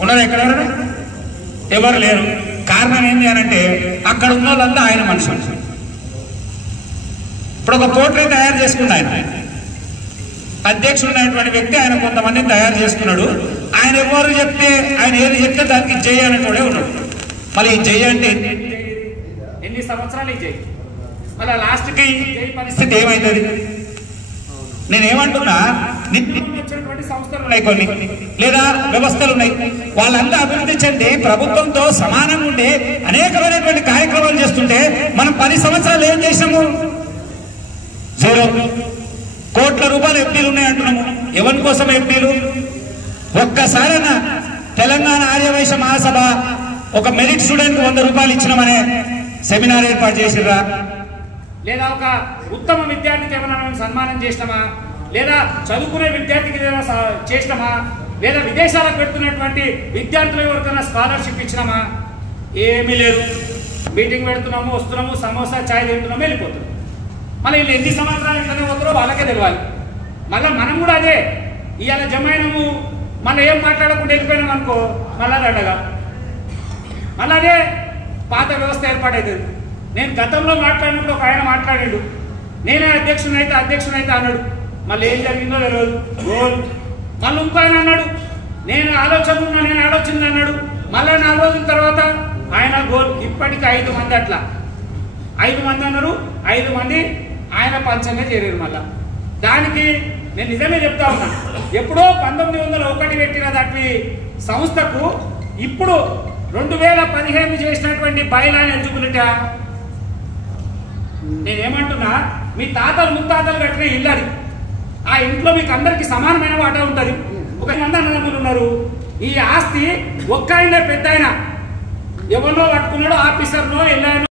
ఉన్నారా ఎక్కడ ఎవరు లేరు. కారణం ఏంటి అని అంటే అక్కడ ఉన్న వాళ్ళంతా ఆయన మనుషులు. ఇప్పుడు ఒక పోర్ట్రే తయారు చేసుకున్న ఆయన అధ్యక్షుడైనటువంటి వ్యక్తి ఆయన కొంతమందిని తయారు చేసుకున్నాడు. ఆయన ఎవరు చెప్తే ఆయన ఏది చెప్తే దానికి జై అనేటోడే ఉన్నాడు. మళ్ళీ ఈ జై అంటే ఎన్ని సంవత్సరాలు ఈ జై, మళ్ళీ లాస్ట్కి జై పరిస్థితి ఏమైతుంది? నేనేమంటున్నా, వచ్చినటువంటి సంస్థలు ఉన్నాయి కొన్ని, లేదా వ్యవస్థలు ఉన్నాయి, వాళ్ళంతా అభివృద్ధి చెంది ప్రభుత్వంతో సమానంగా ఉండి అనేకమైనటువంటి కార్యక్రమాలు చేస్తుంటే మనం 10 సంవత్సరాలు ఏం చేసినాము? 0 కోట్ల రూపాయలు ఎఫ్డీలు ఉన్నాయంటున్నాము. ఎవరి కోసం ఎఫ్డీలు? ఒక్కసారైనా తెలంగాణ ఆర్యవైశ్య మహాసభ ఒక మెరిట్ స్టూడెంట్ 100 రూపాయలు ఇచ్చినామనే సెమినార్ ఏర్పాటు చేసిర్రా? లేదా ఒక ఉత్తమ విద్యార్థికి ఏమైనా సన్మానం చేసినామా? లేదా చదువుకునే విద్యార్థికి ఏమైనా చేసినామా? లేదా విదేశాలకు పెడుతున్నటువంటి విద్యార్థులు ఎవరికైనా స్కాలర్షిప్ ఇచ్చినామా? ఏమీ లేదు. మీటింగ్ పెడుతున్నాము, వస్తున్నాము, సమోసా చాయ్ తింటున్నాము, వెళ్ళిపోతున్నాం. మళ్ళీ వీళ్ళు ఎన్ని సంవత్సరాలు ఇట్లనే పోతారో వాళ్ళకే తెలియాలి. మళ్ళీ మనం కూడా అదే ఇవాళ జమైనము, మళ్ళీ ఏం మాట్లాడకుండా వెళ్ళిపోయినాం అనుకో, మళ్ళీ దండగా, మళ్ళీ అదే పాత వ్యవస్థ ఏర్పాటవుతుంది. నేను గతంలో మాట్లాడినప్పుడు ఒక ఆయన మాట్లాడాడు, నేనే అధ్యక్షునైతే అన్నాడు. మళ్ళీ ఏం జరిగిందో తెలియదు. గోల్. మళ్ళీ ఇంకో ఆయన అన్నాడు, నేను ఆలోచన అన్నాడు. మళ్ళీ 4 రోజుల తర్వాత ఆయన గోల్. ఇప్పటికి 5 మంది అట్లా 5 మంది అన్నారు. 5 మంది ఆయన పంచమే చేరారు. మళ్ళా దానికి నేను నిజమే చెప్తా ఉన్నా, ఎప్పుడో 1901 పెట్టిన దాటి సంస్థకు ఇప్పుడు 2015 చేసినటువంటి బయలాన్ని ఎంచుకున్నట. నేనేమంటున్నా, మీ తాతలు ముత్తాతలు కట్టిన ఇల్లు అది. ఆ ఇంట్లో మీకు అందరికి సమానమైన వాటా ఉంటుంది. 1 మంది అన్నదమ్ములు ఉన్నారు. ఈ ఆస్తి ఒక్క ఆయనే పెద్ద ఆయన ఎవరినో పట్టుకున్నాడు, ఆఫీసర్నో వెళ్ళాను.